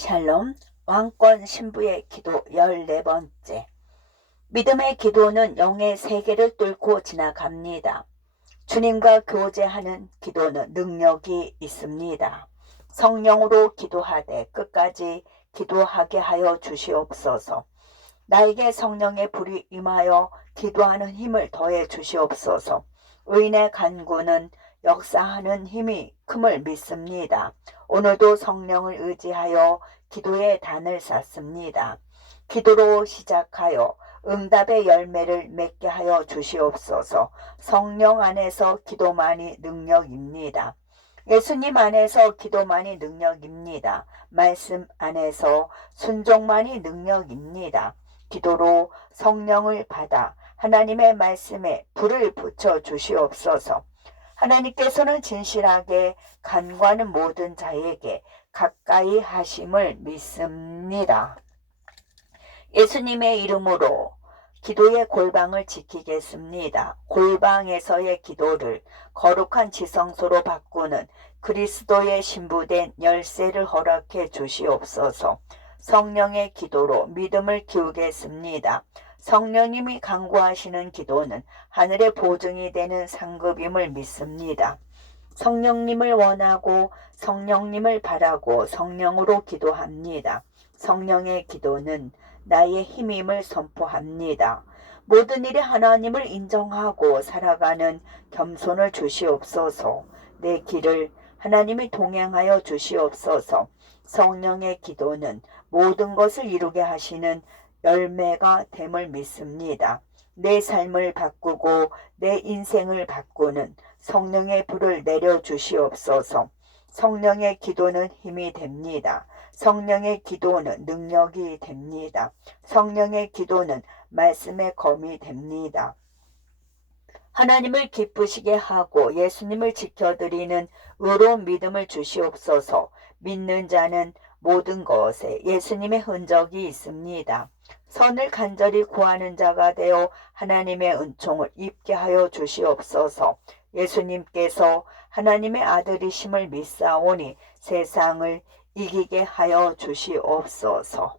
샬롬, 왕권 신부의 기도 14번째. 믿음의 기도는 영의 세계를 뚫고 지나갑니다. 주님과 교제하는 기도는 능력이 있습니다. 성령으로 기도하되 끝까지 기도하게 하여 주시옵소서. 나에게 성령의 불이 임하여 기도하는 힘을 더해 주시옵소서. 의인의 간구는 역사하는 힘이 큼을 믿습니다. 오늘도 성령을 의지하여 기도의 단을 쌓습니다. 기도로 시작하여 응답의 열매를 맺게 하여 주시옵소서. 성령 안에서 기도만이 능력입니다. 예수님 안에서 기도만이 능력입니다. 말씀 안에서 순종만이 능력입니다. 기도로 성령을 받아 하나님의 말씀에 불을 붙여 주시옵소서. 하나님께서는 진실하게 간구하는 모든 자에게 가까이 하심을 믿습니다. 예수님의 이름으로 기도의 골방을 지키겠습니다. 골방에서의 기도를 거룩한 지성소로 바꾸는 그리스도의 신부된 열쇠를 허락해 주시옵소서. 성령의 기도로 믿음을 키우겠습니다. 성령님이 간구하시는 기도는 하늘의 보증이 되는 상급임을 믿습니다. 성령님을 원하고 성령님을 바라고 성령으로 기도합니다. 성령의 기도는 나의 힘임을 선포합니다. 모든 일에 하나님을 인정하고 살아가는 겸손을 주시옵소서. 내 길을 하나님이 동행하여 주시옵소서. 성령의 기도는 모든 것을 이루게 하시는 열매가 됨을 믿습니다. 내 삶을 바꾸고 내 인생을 바꾸는 성령의 불을 내려주시옵소서. 성령의 기도는 힘이 됩니다. 성령의 기도는 능력이 됩니다. 성령의 기도는 말씀의 검이 됩니다. 하나님을 기쁘시게 하고 예수님을 지켜드리는 의로운 믿음을 주시옵소서. 믿는 자는 모든 것에 예수님의 흔적이 있습니다. 선을 간절히 구하는 자가 되어 하나님의 은총을 입게 하여 주시옵소서. 예수님께서 하나님의 아들이심을 믿사오니 세상을 이기게 하여 주시옵소서.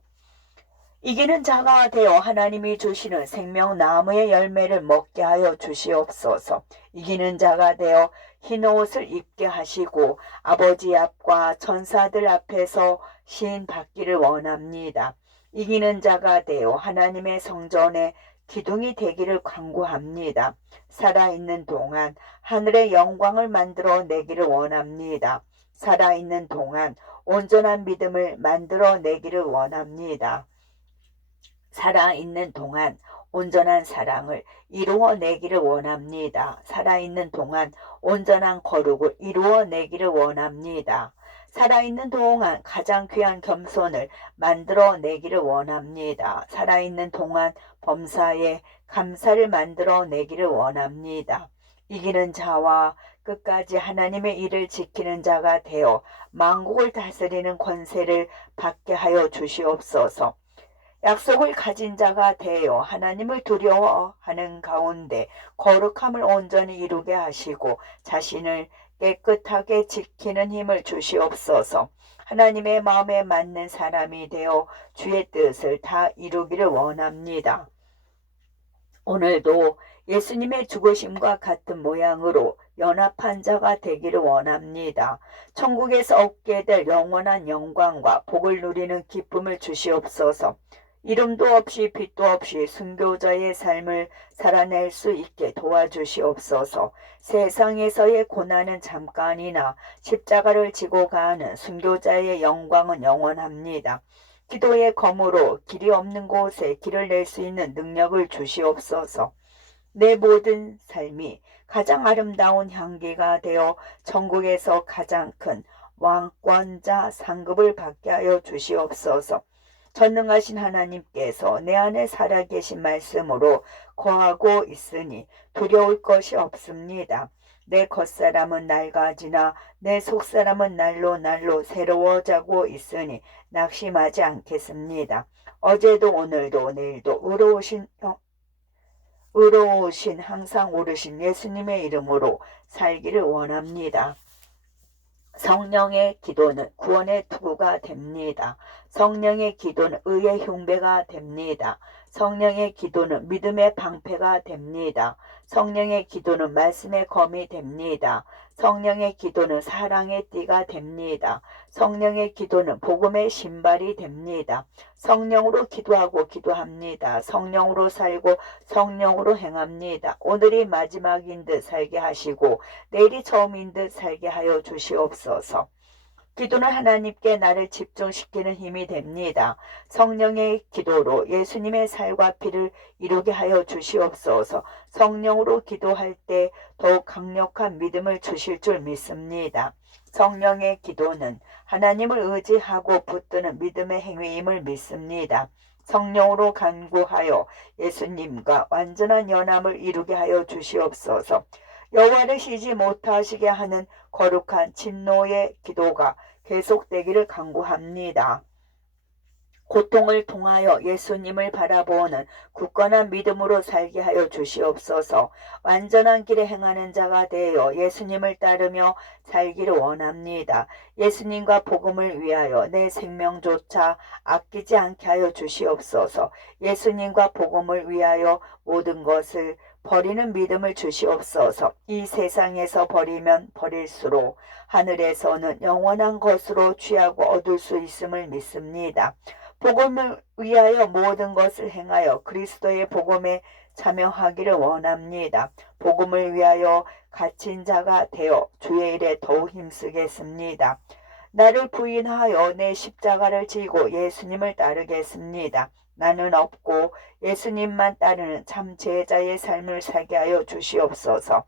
이기는 자가 되어 하나님이 주시는 생명나무의 열매를 먹게 하여 주시옵소서. 이기는 자가 되어 흰 옷을 입게 하시고 아버지 앞과 천사들 앞에서 시인 받기를 원합니다. 이기는 자가 되어 하나님의 성전에 기둥이 되기를 간구합니다. 살아있는 동안 하늘의 영광을 만들어 내기를 원합니다. 살아있는 동안 온전한 믿음을 만들어 내기를 원합니다. 살아있는 동안 온전한 사랑을 이루어내기를 원합니다. 살아있는 동안 온전한 거룩을 이루어내기를 원합니다. 살아있는 동안 가장 귀한 겸손을 만들어내기를 원합니다. 살아있는 동안 범사에 감사를 만들어내기를 원합니다. 이기는 자와 끝까지 하나님의 일을 지키는 자가 되어 만국을 다스리는 권세를 받게 하여 주시옵소서. 약속을 가진 자가 되어 하나님을 두려워하는 가운데 거룩함을 온전히 이루게 하시고 자신을 깨끗하게 지키는 힘을 주시옵소서. 하나님의 마음에 맞는 사람이 되어 주의 뜻을 다 이루기를 원합니다. 오늘도 예수님의 죽으심과 같은 모양으로 연합한 자가 되기를 원합니다. 천국에서 얻게 될 영원한 영광과 복을 누리는 기쁨을 주시옵소서. 이름도 없이 빛도 없이 순교자의 삶을 살아낼 수 있게 도와주시옵소서. 세상에서의 고난은 잠깐이나 십자가를 지고 가는 순교자의 영광은 영원합니다. 기도의 검으로 길이 없는 곳에 길을 낼 수 있는 능력을 주시옵소서. 내 모든 삶이 가장 아름다운 향기가 되어 천국에서 가장 큰 왕권자 상급을 받게 하여 주시옵소서. 전능하신 하나님께서 내 안에 살아계신 말씀으로 거하고 있으니 두려울 것이 없습니다. 내 겉사람은 낡아지나 내 속사람은 날로 새로워지고 있으니 낙심하지 않겠습니다. 어제도 오늘도 내일도 의로우신 항상 오르신 예수님의 이름으로 살기를 원합니다. 성령의 기도는 구원의 투구가 됩니다. 성령의 기도는 의의 흉배가 됩니다. 성령의 기도는 믿음의 방패가 됩니다. 성령의 기도는 말씀의 검이 됩니다. 성령의 기도는 사랑의 띠가 됩니다. 성령의 기도는 복음의 신발이 됩니다. 성령으로 기도하고 기도합니다. 성령으로 살고 성령으로 행합니다. 오늘이 마지막인 듯 살게 하시고 내일이 처음인 듯 살게 하여 주시옵소서. 기도는 하나님께 나를 집중시키는 힘이 됩니다. 성령의 기도로 예수님의 살과 피를 이루게 하여 주시옵소서. 성령으로 기도할 때 더욱 강력한 믿음을 주실 줄 믿습니다. 성령의 기도는 하나님을 의지하고 붙드는 믿음의 행위임을 믿습니다. 성령으로 간구하여 예수님과 완전한 연합을 이루게 하여 주시옵소서. 여호와를 쉬지 못하시게 하는 거룩한 진노의 기도가 계속되기를 간구합니다. 고통을 통하여 예수님을 바라보는 굳건한 믿음으로 살게 하여 주시옵소서. 완전한 길에 행하는 자가 되어 예수님을 따르며 살기를 원합니다. 예수님과 복음을 위하여 내 생명조차 아끼지 않게 하여 주시옵소서. 예수님과 복음을 위하여 모든 것을 버리는 믿음을 주시옵소서. 이 세상에서 버리면 버릴수록 하늘에서는 영원한 것으로 취하고 얻을 수 있음을 믿습니다. 복음을 위하여 모든 것을 행하여 그리스도의 복음에 참여하기를 원합니다. 복음을 위하여 갇힌 자가 되어 주의 일에 더욱 힘쓰겠습니다. 나를 부인하여 내 십자가를 지고 예수님을 따르겠습니다. 나는 없고 예수님만 따르는 참 제자의 삶을 살게 하여 주시옵소서.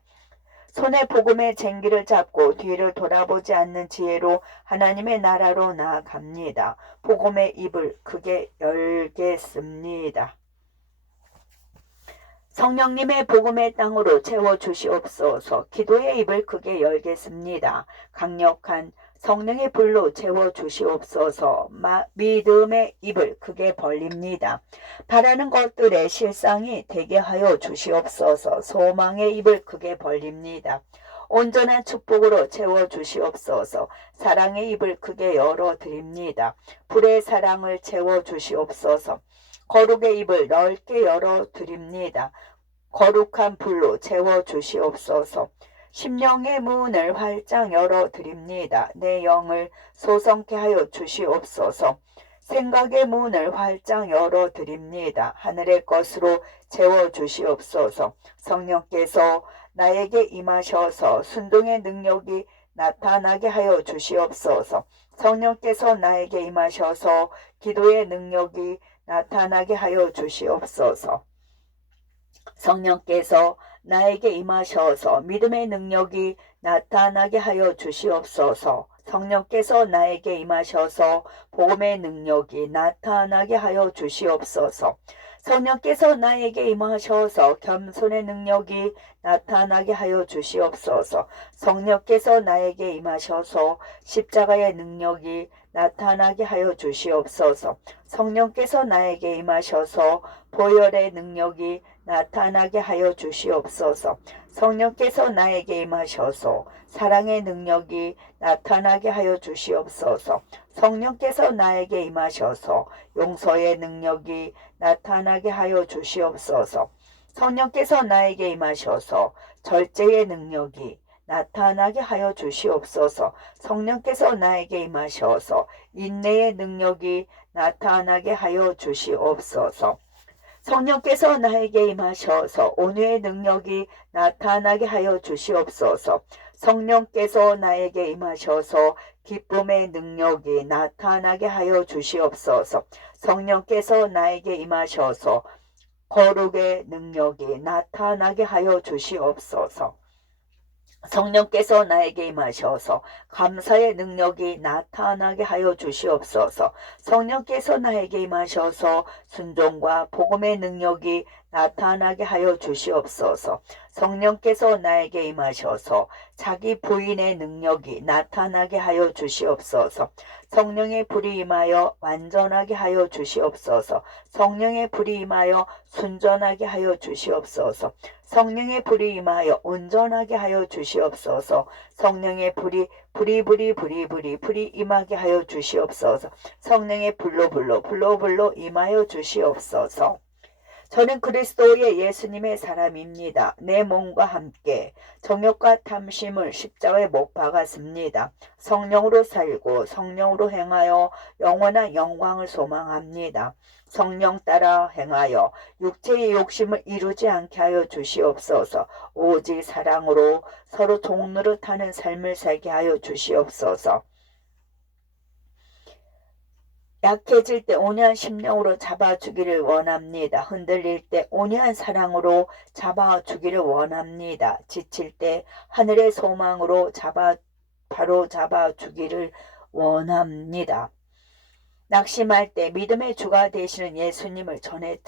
손에 복음의 쟁기를 잡고 뒤를 돌아보지 않는 지혜로 하나님의 나라로 나아갑니다. 복음의 입을 크게 열겠습니다. 성령님의 복음의 땅으로 채워주시옵소서. 기도의 입을 크게 열겠습니다. 강력한 성령의 불로 채워주시옵소서. 믿음의 입을 크게 벌립니다. 바라는 것들의 실상이 되게 하여 주시옵소서. 소망의 입을 크게 벌립니다. 온전한 축복으로 채워주시옵소서. 사랑의 입을 크게 열어드립니다. 불의 사랑을 채워주시옵소서. 거룩의 입을 넓게 열어드립니다. 거룩한 불로 채워주시옵소서. 심령의 문을 활짝 열어드립니다. 내 영을 소성케 하여 주시옵소서. 생각의 문을 활짝 열어드립니다. 하늘의 것으로 채워주시옵소서. 성령께서 나에게 임하셔서 순종의 능력이 나타나게 하여 주시옵소서. 성령께서 나에게 임하셔서 기도의 능력이 나타나게 하여 주시옵소서. 성령께서 나에게 임하셔서 믿음의 능력이 나타나게 하여 주시옵소서. 성령께서 나에게 임하셔서 복음의 능력이 나타나게 하여 주시옵소서. 성령께서 나에게 임하셔서 겸손의 능력이 나타나게 하여 주시옵소서. 성령께서 나에게 임하셔서 십자가의 능력이 나타나게 하여 주시옵소서. 성령께서 나에게 임하셔서 보혈의 능력이 나타나게 하여 주시옵소서. 성령께서 나에게 임하셔서 사랑의 능력이 나타나게 하여 주시옵소서. 성령께서 나에게 임하셔서 용서의 능력이 나타나게 하여 주시옵소서. 성령께서 나에게 임하셔서 절제의 능력이 나타나게 하여 주시옵소서. 성령께서 나에게 임하셔서 인내의 능력이 나타나게 하여 주시옵소서. 성령께서 나에게 임하셔서 온유의 능력이 나타나게 하여 주시옵소서. 성령께서 나에게 임하셔서 기쁨의 능력이 나타나게 하여 주시옵소서. 성령께서 나에게 임하셔서 거룩의 능력이 나타나게 하여 주시옵소서. 성령께서 나에게 임하셔서 감사의 능력이 나타나게 하여 주시옵소서. 성령께서 나에게 임하셔서 순종과 복음의 능력이 나타나게 하여 주시옵소서. 성령께서 나에게 임하셔서 자기 부인의 능력이 나타나게 하여 주시옵소서. 성령의 불이 임하여 완전하게 하여 주시옵소서. 성령의 불이 임하여 순전하게 하여 주시옵소서. 성령의 불이 임하여 온전하게 하여 주시옵소서. 성령의 불이 임하게 하여 주시옵소서. 성령의 불로 임하여 주시옵소서. 저는 그리스도의 예수님의 사람입니다. 내 몸과 함께 정욕과 탐심을 십자가에 못 박았습니다. 성령으로 살고 성령으로 행하여 영원한 영광을 소망합니다. 성령 따라 행하여 육체의 욕심을 이루지 않게 하여 주시옵소서. 오직 사랑으로 서로 종노릇하는 삶을 살게 하여 주시옵소서. 약해질 때 온유한 심령으로 잡아주기를 원합니다. 흔들릴 때 온유한 사랑으로 잡아주기를 원합니다. 지칠 때 하늘의 소망으로 바로 잡아주기를 원합니다. 낙심할 때 믿음의 주가 되시는 예수님을 전해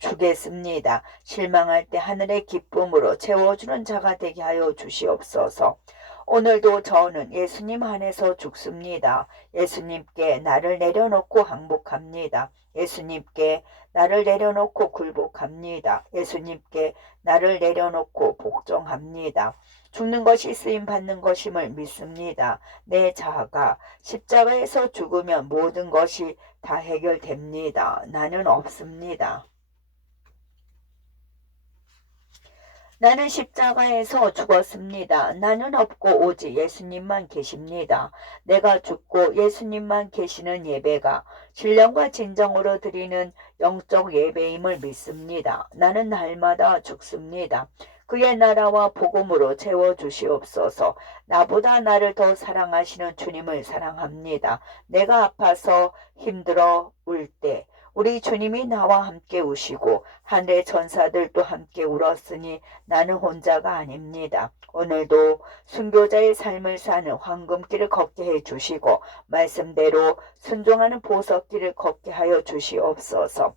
주겠습니다. 실망할 때 하늘의 기쁨으로 채워주는 자가 되게 하여 주시옵소서. 오늘도 저는 예수님 안에서 죽습니다. 예수님께 나를 내려놓고 항복합니다. 예수님께 나를 내려놓고 굴복합니다. 예수님께 나를 내려놓고 복종합니다. 죽는 것이 쓰임받는 것임을 믿습니다. 내 자아가 십자가에서 죽으면 모든 것이 다 해결됩니다. 나는 없습니다. 나는 십자가에서 죽었습니다. 나는 없고 오직 예수님만 계십니다. 내가 죽고 예수님만 계시는 예배가 신령과 진정으로 드리는 영적 예배임을 믿습니다. 나는 날마다 죽습니다. 그의 나라와 복음으로 채워주시옵소서. 나보다 나를 더 사랑하시는 주님을 사랑합니다. 내가 아파서 힘들어 울 때 우리 주님이 나와 함께 우시고 하늘의 천사들도 함께 울었으니 나는 혼자가 아닙니다. 오늘도 순교자의 삶을 사는 황금길을 걷게 해주시고 말씀대로 순종하는 보석길을 걷게 하여 주시옵소서.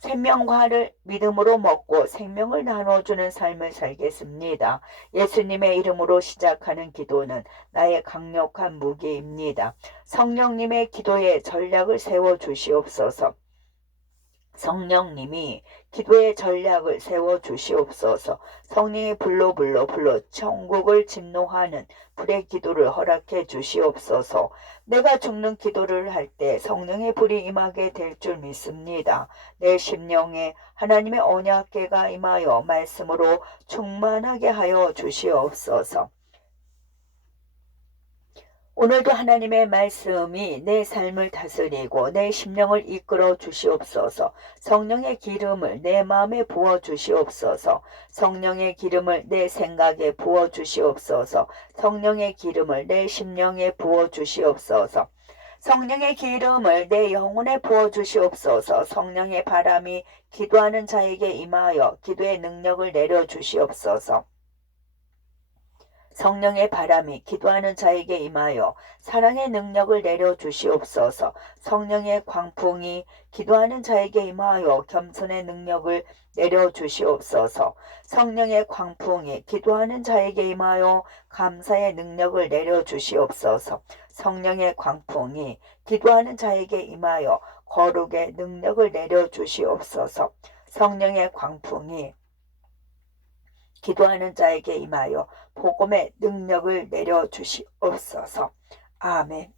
생명과를 믿음으로 먹고 생명을 나눠주는 삶을 살겠습니다. 예수님의 이름으로 시작하는 기도는 나의 강력한 무기입니다. 성령님의 기도에 전략을 세워주시옵소서. 성령님이 기도의 전략을 세워주시옵소서. 성령의 불로 천국을 진노하는 불의 기도를 허락해 주시옵소서. 내가 죽는 기도를 할 때 성령의 불이 임하게 될 줄 믿습니다. 내 심령에 하나님의 언약궤가 임하여 말씀으로 충만하게 하여 주시옵소서. 오늘도 하나님의 말씀이 내 삶을 다스리고 내 심령을 이끌어 주시옵소서. 성령의 기름을 내 마음에 부어 주시옵소서. 성령의 기름을 내 생각에 부어 주시옵소서. 성령의 기름을 내 심령에 부어 주시옵소서. 성령의 기름을 내 영혼에 부어 주시옵소서. 성령의 바람이 기도하는 자에게 임하여 기도의 능력을 내려 주시옵소서. 성령의 바람이 기도하는 자에게 임하여 사랑의 능력을 내려 주시옵소서. 성령의 광풍이 기도하는 자에게 임하여 겸손의 능력을 내려 주시옵소서. 성령의 광풍이 기도하는 자에게 임하여 감사의 능력을 내려 주시옵소서. 성령의 광풍이 기도하는 자에게 임하여 거룩의 능력을 내려 주시옵소서. 성령의 광풍이 기도하는 자에게 임하여 복음의 능력을 내려 주시옵소서. 아멘.